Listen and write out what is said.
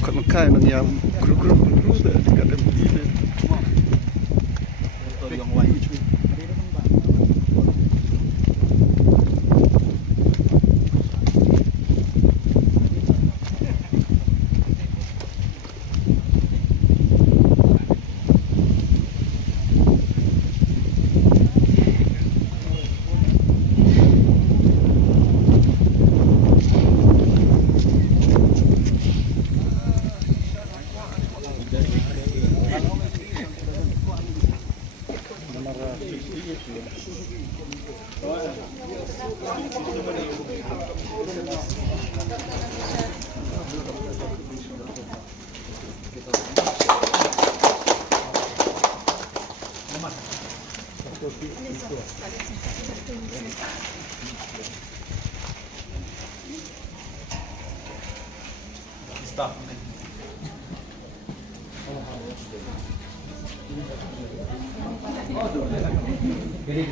kon man kain ng yang kru de dekat MD de. Motor yang white. Stop. Jadi